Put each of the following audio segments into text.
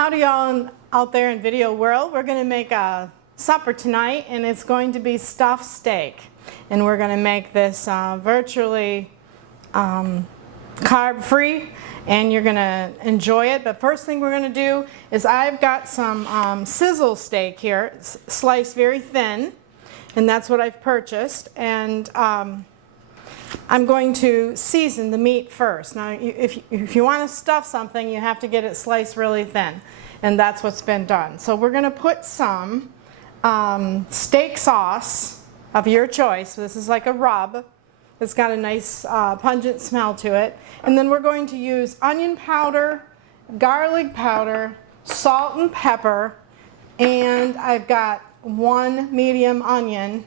Howdy y'all out there in video world. We're going to make a supper tonight, and it's going to be stuffed steak. And we're going to make this virtually carb free, and you're going to enjoy it. But first thing we're going to do is I've got some sizzle steak here, sliced very thin, and that's what I've purchased. And I'm going to season the meat first. Now, if you want to stuff something, you have to get it sliced really thin, and that's what's been done. So we're going to put some steak sauce of your choice. This is like a rub. It's got a nice pungent smell to it. And then we're going to use onion powder, garlic powder, salt and pepper, and I've got one medium onion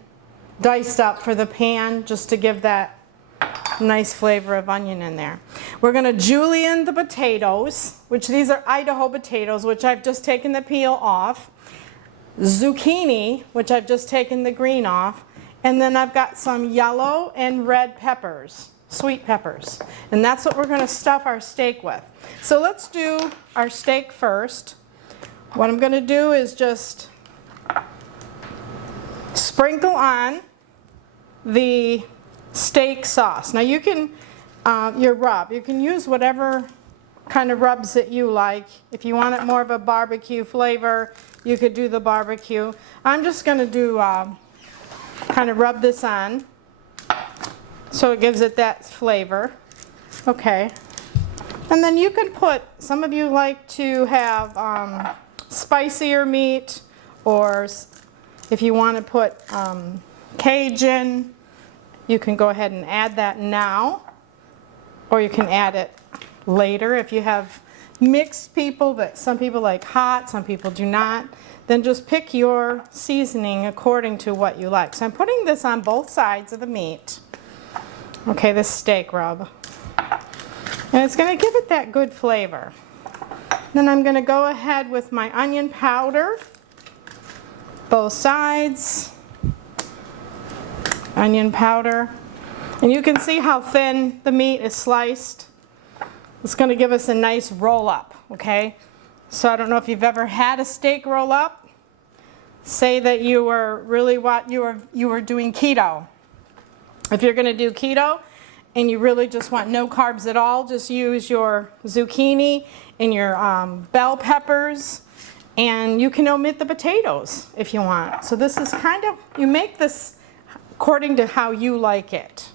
diced up for the pan just to give that nice flavor of onion in there. We're going to julienne the potatoes, which these are Idaho potatoes, which I've just taken the peel off. Zucchini, which I've just taken the green off. And then I've got some yellow and red peppers, sweet peppers. And that's what we're going to stuff our steak with. So let's do our steak first. What I'm going to do is just sprinkle on the steak sauce. Now you can, your rub, you can use whatever kind of rubs that you like. If you want it more of a barbecue flavor, you could do the barbecue. I'm just going to do kind of rub this on so it gives it that flavor. Okay. And then you can put, some of you like to have spicier meat, or if you want to put Cajun, you can go ahead and add that now, or you can add it later. If you have mixed people, that some people like hot, some people do not, then just pick your seasoning according to what you like. So I'm putting this on both sides of the meat. Okay, this steak rub. And it's going to give it that good flavor. Then I'm going to go ahead with my onion powder, both sides. Onion powder. And you can see how thin the meat is sliced. It's going to give us a nice roll up, okay? So I don't know if you've ever had a steak roll up. Say that you were really you were doing keto. If you're going to do keto and you really just want no carbs at all, just use your zucchini and your bell peppers, and you can omit the potatoes if you want. So this is kind of, you make this according to how you like it.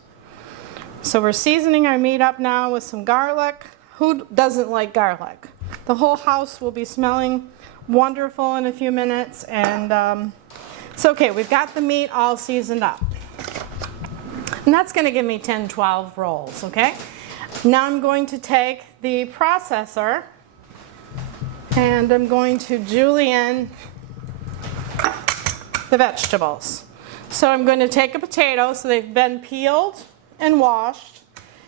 So we're seasoning our meat up now with some garlic. Who doesn't like garlic? The whole house will be smelling wonderful in a few minutes. And so okay, we've got the meat all seasoned up. And that's going to give me 10, 12 rolls, okay? Now I'm going to take the processor and I'm going to julienne the vegetables. So I'm going to take a potato, so they've been peeled and washed,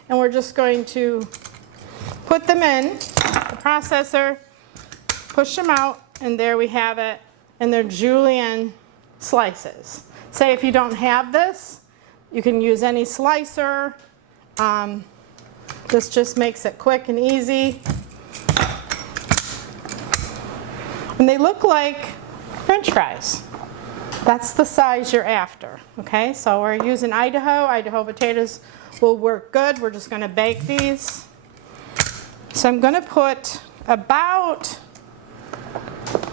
and we're just going to put them in the processor, push them out, and there we have it, and they're julienne slices. Say if you don't have this, you can use any slicer. This just makes it quick and easy. And they look like French fries. That's the size you're after, okay? So we're using Idaho potatoes will work good. We're just going to bake these. So I'm going to put about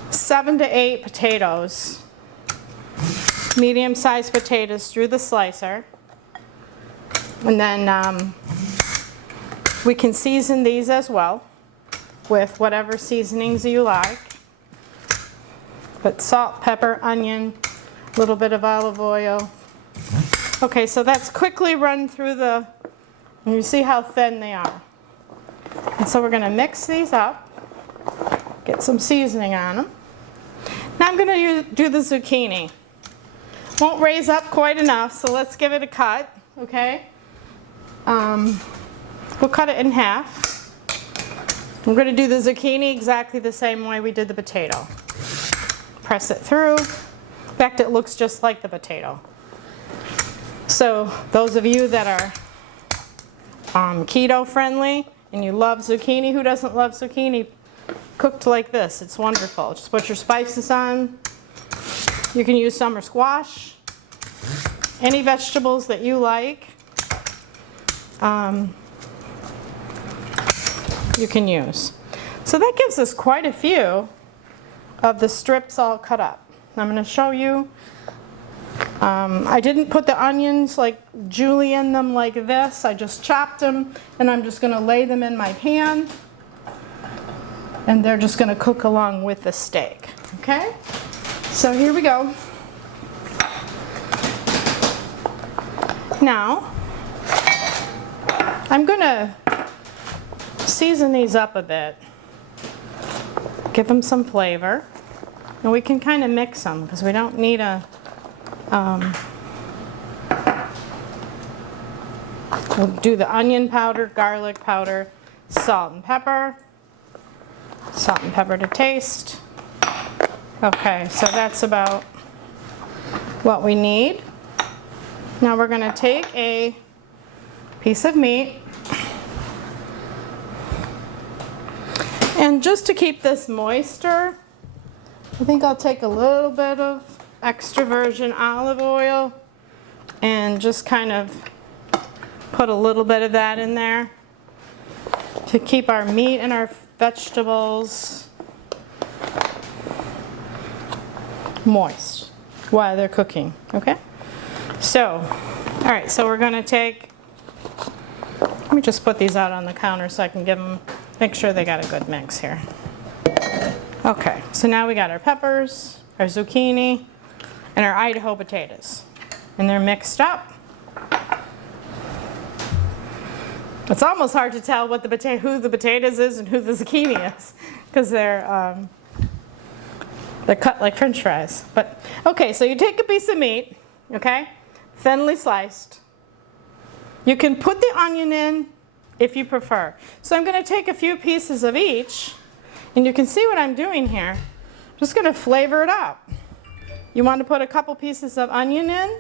7 to 8 potatoes, medium-sized potatoes, through the slicer. And then we can season these as well with whatever seasonings you like. Put salt, pepper, onion, a little bit of olive oil. Okay, so that's quickly run through and you see how thin they are. And so we're going to mix these up, get some seasoning on them. Now I'm going to do the zucchini. Won't raise up quite enough, so let's give it a cut, okay? We'll cut it in half. We're going to do the zucchini exactly the same way we did the potato. Press it through. In fact, it looks just like the potato. So those of you that are keto friendly and you love zucchini, who doesn't love zucchini? cooked like this. It's wonderful. Just put your spices on. You can use summer squash, any vegetables that you like. You can use. So that gives us quite a few of the strips all cut up. I'm going to show you. I didn't put the onions like julienne them like this. I just chopped them, and I'm just going to lay them in my pan, and they're just going to cook along with the steak. Okay? So here we go. Now, I'm going to season these up a bit. Give them some flavor. And we can kind of mix them because we don't need a we'll do the onion powder, garlic powder, salt and pepper to taste. Okay, so that's about what we need. Now we're going to take a piece of meat, and just to keep this moister, I think I'll take a little bit of extra virgin olive oil and just kind of put a little bit of that in there to keep our meat and our vegetables moist while they're cooking, okay? So, all right, so we're gonna take, let me just put these out on the counter so I can give them, make sure they got a good mix here. Okay, so now we got our peppers, our zucchini, and our Idaho potatoes. And they're mixed up. It's almost hard to tell what who the potatoes is and who the zucchini is, because they're cut like French fries. But okay, so you take a piece of meat, okay, thinly sliced. You can put the onion in if you prefer. So I'm going to take a few pieces of each, and you can see what I'm doing here. I'm just going to flavor it up. You want to put a couple pieces of onion in?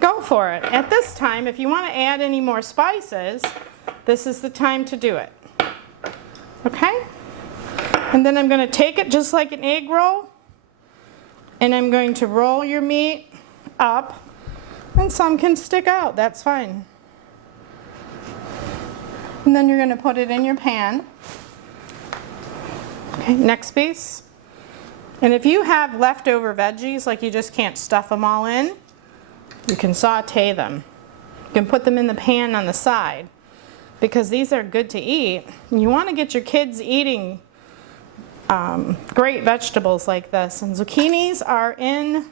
Go for it. At this time, if you want to add any more spices, this is the time to do it. Okay? And then I'm going to take it just like an egg roll, and I'm going to roll your meat up, and some can stick out. That's fine. And then you're going to put it in your pan. Okay, next piece. And if you have leftover veggies, like you just can't stuff them all in, you can saute them. You can put them in the pan on the side, because these are good to eat. And you want to get your kids eating great vegetables like this. And zucchinis are in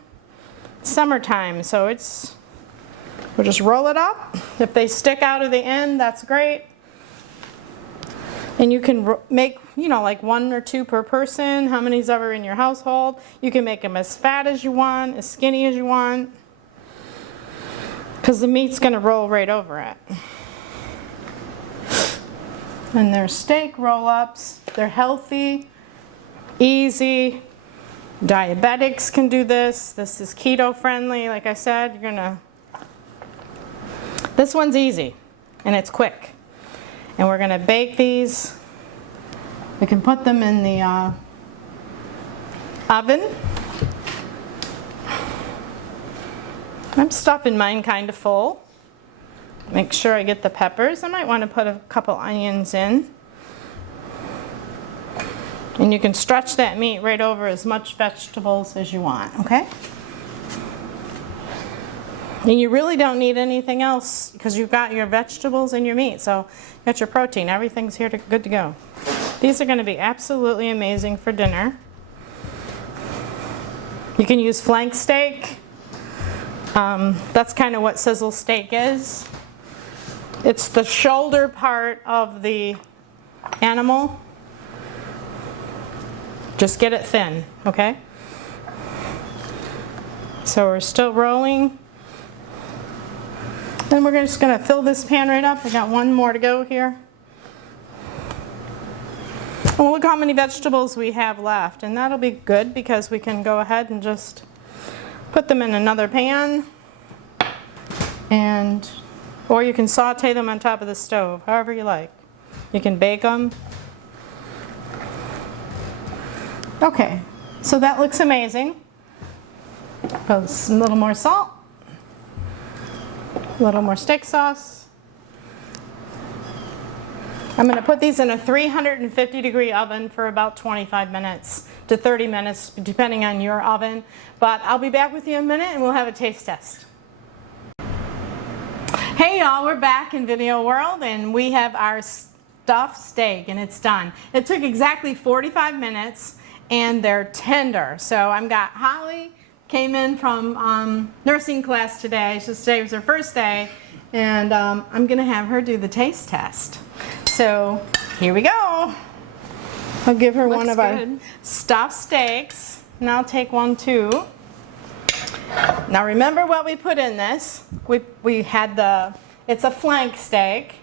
summertime, so we'll just roll it up. If they stick out of the end, that's great. And you can make, like 1 or 2 per person, how many's ever in your household. You can make them as fat as you want, as skinny as you want, because the meat's going to roll right over it. And they're steak roll-ups. They're healthy, easy. Diabetics can do this. This is keto friendly. Like I said, this one's easy and it's quick. And we're going to bake these. We can put them in the oven. I'm stuffing mine kind of full. Make sure I get the peppers. I might want to put a couple onions in. And you can stretch that meat right over as much vegetables as you want, okay? And you really don't need anything else because you've got your vegetables and your meat. So you got your protein. Everything's here good to go. These are going to be absolutely amazing for dinner. You can use flank steak. That's kind of what sizzle steak is. It's the shoulder part of the animal. Just get it thin, okay? So we're still rolling. Then we're just going to fill this pan right up. We got one more to go here. And look how many vegetables we have left. And that'll be good because we can go ahead and just put them in another pan. Or you can saute them on top of the stove, however you like. You can bake them. Okay, so that looks amazing. Put a little more salt, a little more steak sauce. I'm going to put these in a 350-degree oven for about 25 minutes to 30 minutes, depending on your oven. But I'll be back with you in a minute and we'll have a taste test. Hey y'all, we're back in Video World and we have our stuffed steak and it's done. It took exactly 45 minutes and they're tender. So I've got Holly came in from nursing class today. So today was her first day and I'm going to have her do the taste test. So here we go. I'll give her one of our stuffed steaks and I'll take one too. Now remember what we put in this. We had it's a flank steak.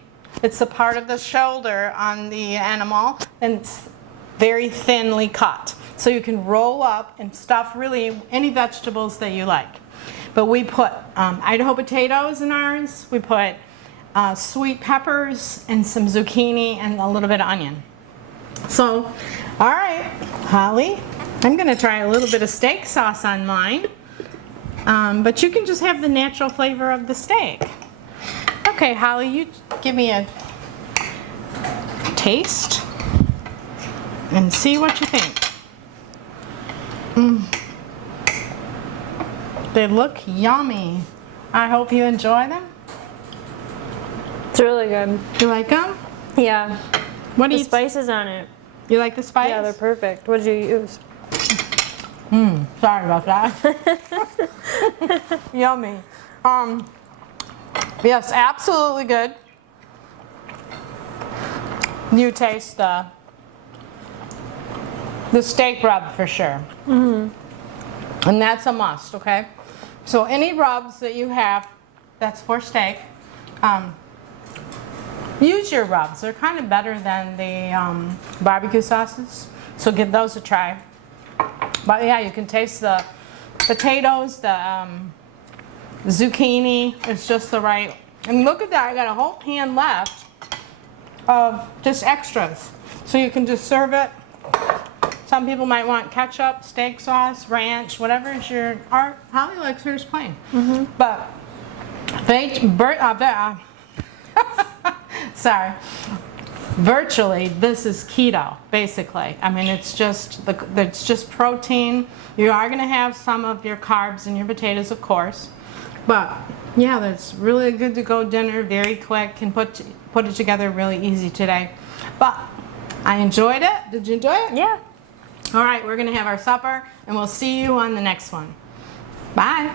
It's a part of the shoulder on the animal and it's very thinly cut. So you can roll up and stuff really any vegetables that you like. But we put Idaho potatoes in ours. We put sweet peppers and some zucchini and a little bit of onion. So, all right, Holly, I'm going to try a little bit of steak sauce on mine. But you can just have the natural flavor of the steak. Okay, Holly, you give me a taste and see what you think. They look yummy. I hope you enjoy them. It's really good. You like them? Yeah. What do you? The spices on it. You like the spice? Yeah, they're perfect. What did you use? Sorry about that. Yummy. Yes, absolutely good. You taste the steak rub for sure. And that's a must, okay? So any rubs that you have that's for steak, use your rubs. They're kind of better than the barbecue sauces. So give those a try. But yeah, you can taste the potatoes, the zucchini. It's just the right. And look at that, I got a whole pan left of just extras. So you can just serve it. Some people might want ketchup, steak sauce, ranch, whatever is your art. Holly likes hers plain. But sorry. Virtually, this is keto, basically. I mean, it's just protein. You are going to have some of your carbs in your potatoes, of course. But yeah, that's really good to go dinner, very quick, and put it together really easy today. But I enjoyed it. Did you enjoy it? Yeah. All right, we're going to have our supper, and we'll see you on the next one. Bye.